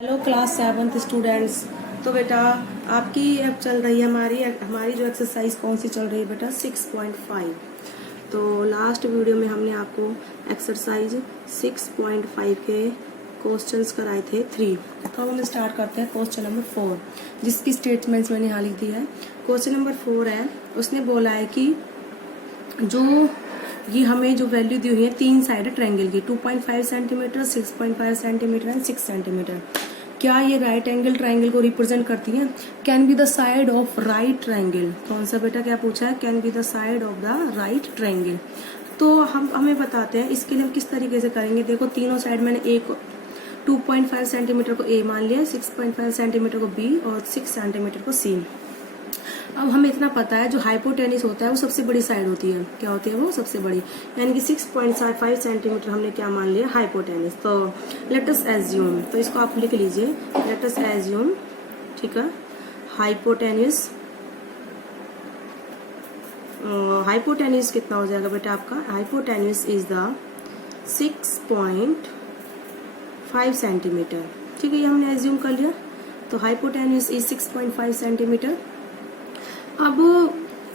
Hello class 7th students. तो बेटा आपकी अब चल रही है हमारी जो एक्सरसाइज कौन सी चल रही है बेटा 6.5। तो लास्ट वीडियो में हमने आपको एक्सरसाइज 6.5 के क्वेश्चंस कराए थे 3। तो अब हम स्टार्ट करते हैं क्वेश्चन नंबर 4 जिसकी स्टेटमेंट्स मैंने यहाँ लिख दी है। क्वेश्चन नंबर 4 है, उसने बोला है कि जो ये हमें जो वैल्यू दी हुई है तीन साइड ट्रायंगल की 2.5 सेंटीमीटर 6.5 सेंटीमीटर एंड 6 सेंटीमीटर, क्या ये राइट एंगल ट्रायंगल को रिप्रेजेंट करती है? Can be the side of right triangle. कौन सा बेटा क्या पूछा है? Can be the side of the right triangle. तो हमें बताते हैं इसके लिए हम किस तरीके से करेंगे। देखो तीनों साइड मैंने एक 2.5 सेंटीमीटर को ए मान लिया, 6.5 सेंटीमीटर को बी और 6 सेंटीमीटर को सी। अब हमें इतना पता है जो हाइपोटेनिस होता है वो सबसे बड़ी साइड होती है। क्या होती है वो? सबसे बड़ी, यानी कि 6.5 सेंटीमीटर हमने क्या मान लिया? हाइपोटेनिस। तो लेट अस एज्यूम, तो इसको आप लिख लीजिए, लेट अस एज्यूम, ठीक है। हाइपोटेनिस हाइपोटेनिस कितना हो जाएगा बेटा आपका? हाइपोटेनिस इज द 6.5 सेंटीमीटर, ठीक है। ये हमने एज्यूम कर लिया। तो हाइपोटेनिस इज 6.5 सेंटीमीटर। अब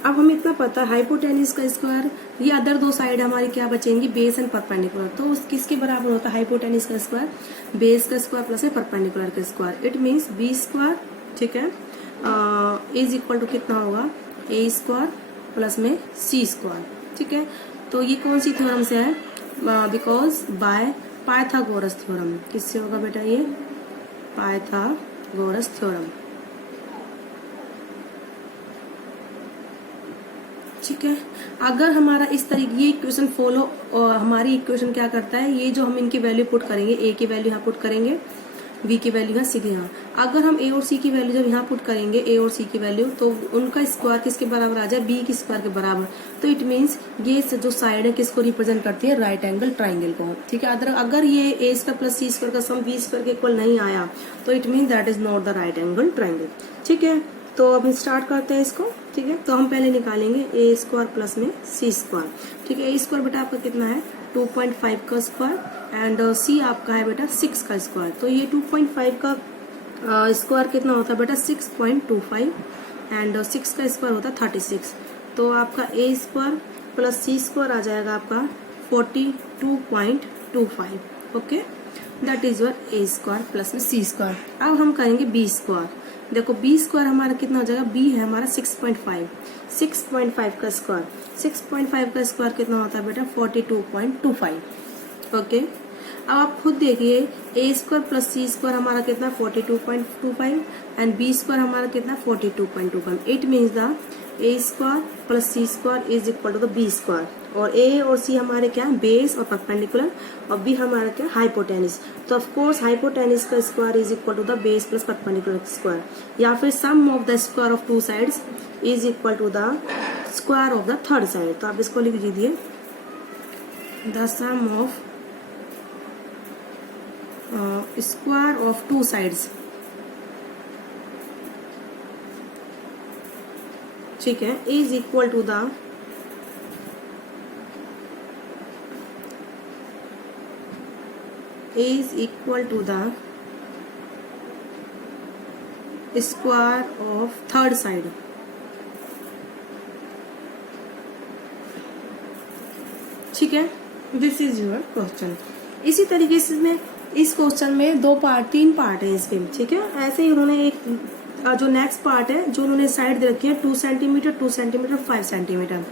हमें इतना पता है हाइपोटेनिस का स्क्वायर, ये अदर दो साइड हमारी क्या बचेंगी? Base and perpendicular. तो उस किसके बराबर होता है हाइपोटेनिस का स्क्वायर? बेस का स्क्वायर प्लस में परपेंडिकुलर का square. It means B square, ठीक है, इज इक्वल टू कितना होगा? ए स्क्वायर प्लस में सी स्क्वायर, ठीक है। तो ये कौन सी थ्योरम से है? Because by Pythagoras theorem. किससे होगा बेटा? ये पाइथागोरस थ्योरम, ठीक है। अगर हमारा इस तरीके ये इक्वेशन फॉलो, हमारी इक्वेशन क्या करता है, ये जो हम इनकी वैल्यू पुट करेंगे, ए की वैल्यू यहाँ पुट करेंगे, बी की वैल्यू यहाँ, सीधे यहाँ। अगर हम ए और सी की वैल्यू जब यहाँ पुट करेंगे, ए और सी की वैल्यू, तो उनका स्क्वायर किसके बराबर आ जाए? बी की स्क्वायर के बराबर। तो इट मीन्स ये जो साइड है किसको रिप्रेजेंट करती है? राइट एंगल ट्राइंगल को, ठीक है। अगर ये ए स्क्वायर प्लस सी स्क्वायर का सम बी स्क्वायर के इक्वल नहीं आया तो it means that is not the right angle triangle, ठीक है। तो अब स्टार्ट करते हैं इसको, ठीक है। तो हम पहले निकालेंगे ए स्क्वायर प्लस में सी स्क्वायर, ठीक है। ए स्क्वायर बेटा आपका कितना है? 2.5 का स्क्वायर एंड सी आपका है बेटा 6 का स्क्वायर। तो ये 2.5 का स्क्वायर कितना होता है बेटा? 6.25 एंड 6 का स्क्वायर होता है 36। तो आपका ए स्क्वायर प्लस सी स्क्वायर आ जाएगा आपका 42.25, okay. That is your A square plus में सी स्क्वायर। अब हम करेंगे बी स्क्वायर। देखो बी स्क्वायर हमारा कितना हो जाएगा? बी है हमारा 6.5 का स्क्वायर, 6.5 का स्क्वायर कितना होता है बेटा? 42.25, ओके। अब आप खुद देखिए, A square plus C square हमारा कितना? 42.25 एंड बी स्क्वायर हमारा कितना? 42.25। It means the A square plus C square is equal to the B square. और ए और सी हमारे क्या? बेस और परपेंडिकुलर, और बी हमारा क्या? हाइपोटेनिस। तो ऑफ कोर्स हाइपोटेनिस का square is equal to the base plus perpendicular square, या फिर sum of the square of two sides is equal to the square of the third side. तो आप इसको लिख दीजिए, the sum of square of two sides, ठीक है, is equal to the square of third side, ठीक है। This is your question. इसी तरीके से में इस क्वेश्चन में तीन पार्ट है इसके, ठीक है। ऐसे ही उन्होंने एक जो नेक्स्ट पार्ट है, जो उन्होंने साइड दे रखी है 2 सेंटीमीटर 2 सेंटीमीटर 5 सेंटीमीटर,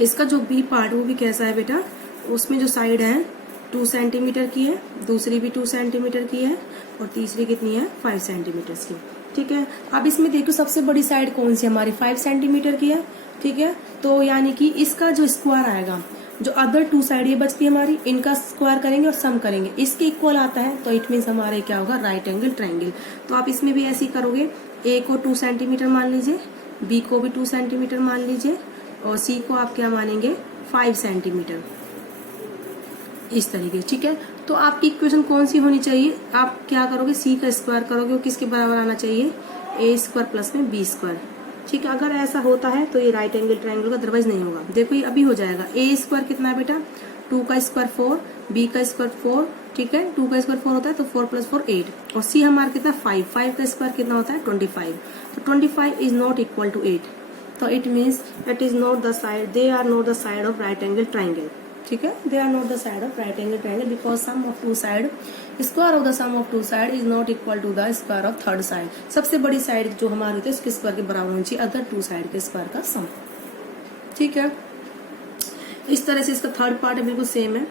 इसका जो बी पार्ट वो भी कैसा है बेटा? उसमें जो साइड है 2 सेंटीमीटर की है, दूसरी भी 2 सेंटीमीटर की है, और तीसरी कितनी है? 5 सेंटीमीटर की, ठीक है। अब इसमें देखो सबसे बड़ी साइड कौन सी हमारी? 5 सेंटीमीटर की है, ठीक है। तो यानी कि इसका जो स्क्वायर आएगा, जो अदर 2 साइड ये बचती है हमारी, इनका स्क्वायर करेंगे और सम करेंगे, इसके इक्वल आता है, तो इट मीन्स हमारे क्या होगा? Right angle triangle. तो आप इसमें भी ऐसे ही करोगे, ए को 2 सेंटीमीटर मान लीजिए, बी को भी 2 सेंटीमीटर मान लीजिए, और सी को आप क्या मानेंगे? 5 सेंटीमीटर, इस तरीके, ठीक है। तो आपकी इक्वेशन कौन सी होनी चाहिए? आप क्या करोगे? सी का स्क्वायर करोगे, वो किसके बराबर आना चाहिए? ए स्क्वायर प्लस में बी स्क्वायर, ठीक है। अगर ऐसा होता है तो ये राइट एंगल ट्रायंगल का, अदरवाइज नहीं होगा। देखो ये अभी हो जाएगा। ए स्क्वायर कितना है बेटा? 2 का स्क्वायर 4, बी का स्क्वायर 4, ठीक है, 2 का स्क्वायर 4 होता है, तो 4 + 4 8, और सी हमारा कितना 5, 5 का स्क्वायर कितना होता है 25, तो 25 इज नॉट इक्वल टू 8, तो it means it is not the side, they are not the side of right angle triangle, ठीक है, they are not the side of right angle triangle because sum of two side, square of the sum of two side is not equal to the square of third side, सबसे बड़ी side जो हमारी होती है उसके square के बराबर होनी चाहिए अदर टू साइड के स्क्वायर का सम, ठीक है। इस तरह से इसका थर्ड पार्ट है, बिल्कुल सेम है।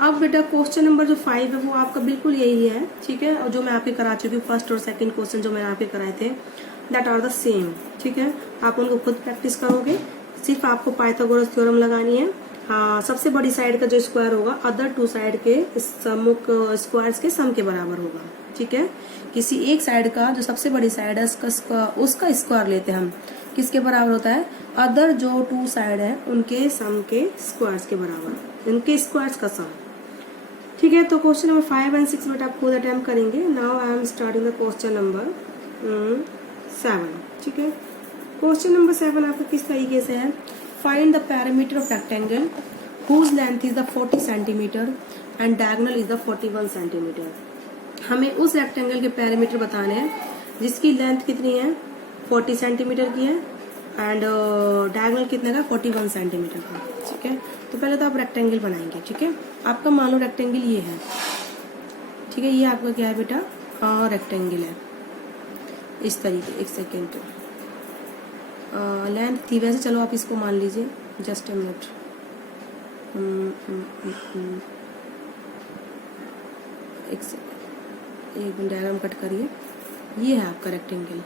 अब बेटा क्वेश्चन नंबर जो 5 है वो आपका बिल्कुल यही है, ठीक है, और जो मैं आपके करा चुकी हूँ फर्स्ट और सेकंड क्वेश्चन जो मैंने आपके कराए थे दैट आर द सेम, ठीक है, आप उनको खुद प्रैक्टिस करोगे, सिर्फ आपको पाइथागोरस थ्योरम लगानी है। हाँ, सबसे बड़ी साइड का जो स्क्वायर होगा अदर टू साइड के समुक स्क्वायर्स के सम के बराबर होगा, ठीक है, किसी एक साइड का जो सबसे बड़ी साइड है उसका स्क्वायर लेते हैं हम, किसके बराबर होता है, अदर जो टू साइड है उनके सम के स्क्वायर्स के बराबर, उनके स्क्वायर्स का सम, ठीक है। तो क्वेश्चन नंबर 5 और 6 बेटा आप खुद अटेम्प्ट करेंगे। Now I am starting the question number 7, ठीक है। क्वेश्चन नंबर 7 आपका किस तरीके से है, find the perimeter of rectangle whose length is the 40 centimetre and diagonal is the 41 centimetre. हमें उस रेक्टेंगल के पैरामीटर बताने हैं जिसकी लेंथ कितनी है 40 सेंटीमीटर की है एंड डायगोनल कितने का 41 सेंटीमीटर का, ठीक है। तो पहले तो आप रेक्टेंगल बनाएंगे, ठीक है, आपका मान लो रेक्टेंगल ये है, ठीक है, ये आपका क्या है बेटा, हाँ रेक्टेंगल है इस तरीके, एक सेकेंड, लेंथ थी वैसे, चलो आप इसको मान लीजिए, जस्ट अ मिनट, एक सेकेंड, एक डायग्राम कट करिए, ये है आपका रेक्टेंगल,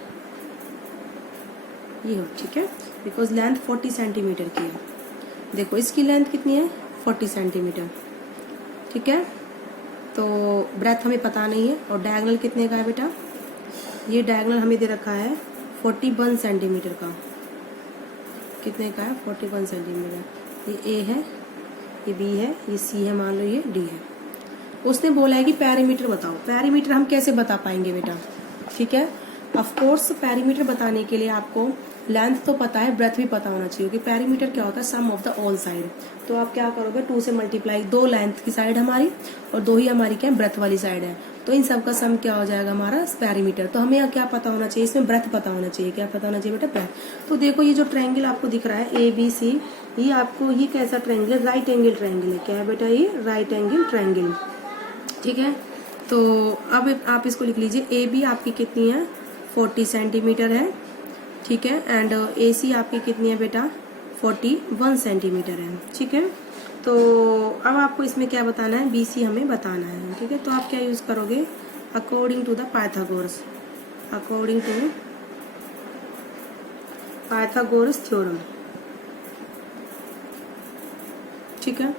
ये हो, ठीक है, बिकॉज लेंथ 40 सेंटीमीटर की है, देखो इसकी लेंथ कितनी है 40 सेंटीमीटर, ठीक है, तो ब्रेथ हमें पता नहीं है, और डायगोनल कितने का है बेटा, ये डायगोनल हमें दे रखा है 41 सेंटीमीटर का, कितने का है 41 सेंटीमीटर, ये ए है, ये बी है, ये सी है, मान लो ये डी है। उसने बोला है कि पैरामीटर बताओ, पैरामीटर हम कैसे बता पाएंगे बेटा, ठीक है, ऑफ कोर्स पैरामीटर बताने के लिए आपको लेंथ तो पता है, ब्रेथ भी पता होना चाहिए कि पैरामीटर क्या होता है, सम ऑफ द ऑल साइड। तो आप क्या करोगे 2 से मल्टीप्लाई, 2 लेंथ की साइड हमारी और 2 ही हमारी क्या ब्रेथ वाली साइड है, तो इन सब का सम क्या हो जाएगा हमारा पैरामीटर। तो हमें क्या पता होना चाहिए, इसमें ब्रेथ पता होना चाहिए, क्या पता होना चाहिए बेटा ब्रेथ। तो देखो ये जो ट्रायंगल आपको दिख रहा है ABC, ये आपको ये कैसा ट्रायंगल है, राइट एंगल ट्रायंगल है, क्या है बेटा ये राइट एंगल ट्रायंगल, ठीक है। तो अब आप इसको लिख लीजिए, AB आपकी कितनी है 40 सेंटीमीटर है, ठीक है, एंड AC आपकी कितनी है बेटा 41 सेंटीमीटर है, ठीक है। तो अब आपको इसमें क्या बताना है, BC हमें बताना है, ठीक है। तो आप क्या यूज करोगे, according to the Pythagoras, according to Pythagoras theorem, ठीक है।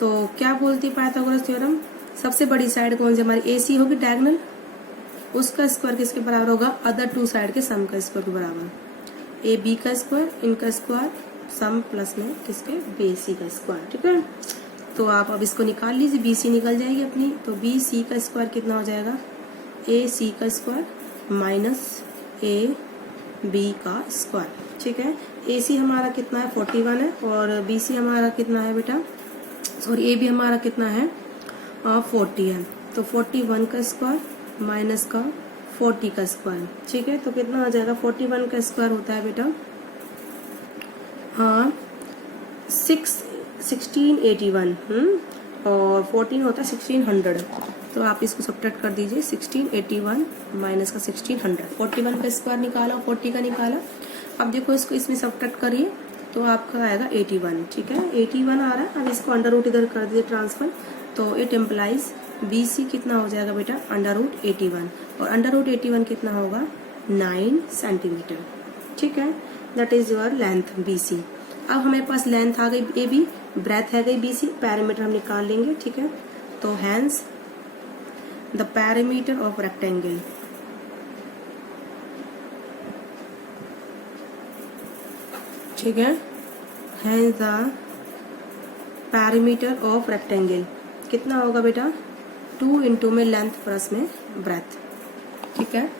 तो क्या बोलती है पाइथागोरस थ्योरम, सबसे बड़ी साइड कौन सी हमारी AC होगी डायगोनल, उसका स्क्वायर किसके बराबर होगा, अदर टू साइड के सम का स्क्वायर के बराबर, AB का स्क्वायर, इनका स्क्वायर, सम प्लस में किसके BC का स्क्वायर, ठीक है। तो आप अब इसको निकाल लीजिए, BC निकल जाएगी अपनी, तो BC का स्क्वायर कितना हो जाएगा, AC का स्क्वायर माइनस AB का स्क्वायर, ठीक है। AC हमारा कितना है 41 है और BC हमारा कितना है बेटा, सॉरी AB हमारा कितना है 40 है, तो 41 का स्क्वायर माइनस का 40 का स्क्वायर, ठीक है। तो कितना हो जाएगा, 41 का स्क्वायर होता है बेटा हाँ 1681 और 14 होता है 1600, तो आप इसको सब्ट्रैक्ट कर दीजिए, 1681 माइनस का 1600, 41 का स्क्वायर निकाला 40 का निकाला, अब देखो इसको इसमें सब्ट्रैक्ट करिए तो आपका आएगा 81, ठीक है, 81 आ रहा है। अब इसको अंडर रूट इधर कर दीजिए ट्रांसफर, तो इट एम्प्लाइज BC कितना हो जाएगा बेटा अंडर रूट 81, और अंडर रूट 81 कितना होगा 9 सेंटीमीटर, ठीक है, that is your length BC। अब हमारे पास लेंथ आ गई AB, ब्रेथ है गई BC, पैरामीटर हम निकाल लेंगे, ठीक है। तो hence the perimeter of rectangle, ठीक है, hence the perimeter of rectangle कितना होगा बेटा 2 इंटू में लेंथ प्लस में ब्रेथ, ठीक है।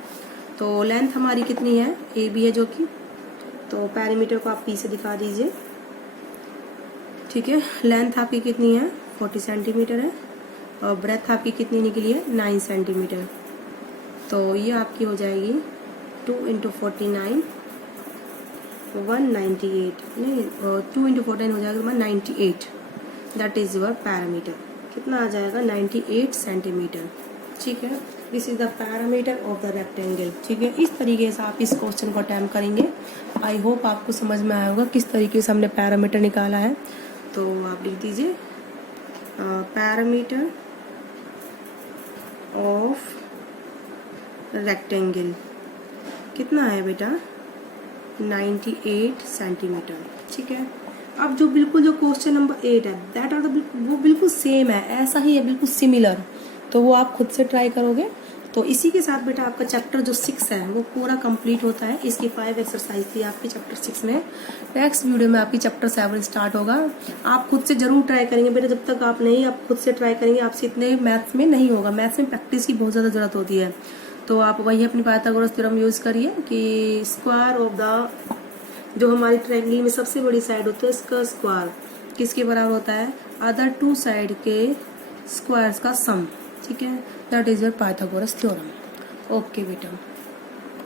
तो लेंथ हमारी कितनी है AB है जो कि, तो पैरामीटर को आप P से दिखा दीजिए, ठीक है। लेंथ आपकी कितनी है 40 सेंटीमीटर है और ब्रेथ आपकी कितनी निकली है 9 सेंटीमीटर। तो ये आपकी हो जाएगी 2 × 49 198 नहीं 2 × 49 हो जाएगा 198। That is your parameter. कितना आ जाएगा 98 सेंटीमीटर। ठीक है, this is the perimeter of the rectangle. ठीक है, इस तरीके से आप इस क्वेश्चन को अटेम्प्ट करेंगे। आई होप आपको समझ में आया होगा किस तरीके से हमने पैरामीटर निकाला है। तो आप लिख दीजिए पैरामीटर ऑफ रेक्टेंगल कितना है बेटा 98 सेंटीमीटर। ठीक है, अब जो बिल्कुल जो क्वेश्चन नंबर 8 है दैट आर द वो बिल्कुल सेम है, ऐसा ही है, बिल्कुल सिमिलर। तो वो आप खुद से ट्राई करोगे। तो इसी के साथ बेटा आपका चैप्टर जो 6 है वो पूरा कंप्लीट होता है। इसकी 5 एक्सरसाइज थी आपकी चैप्टर 6 में। नेक्स्ट वीडियो में आपकी चैप्टर 7 स्टार्ट होगा। आप खुद से जरूर ट्राई करेंगे बेटा, जब तक आप नहीं आप खुद से ट्राई करेंगे आपसे इतने मैथ्स में नहीं होगा। मैथ्स में प्रैक्टिस की बहुत ज़्यादा जरूरत होती है। तो आप वही अपनी पाइथागोरस थ्योरम यूज़ करिए कि स्क्वायर ऑफ द जो हमारी ट्रायंगल में सबसे बड़ी साइड होती है इसका स्क्वायर किसके बराबर होता है अदर 2 साइड के स्क्वायर्स का सम। ठीक है, that is your Pythagoras theorem. Okay बेटा।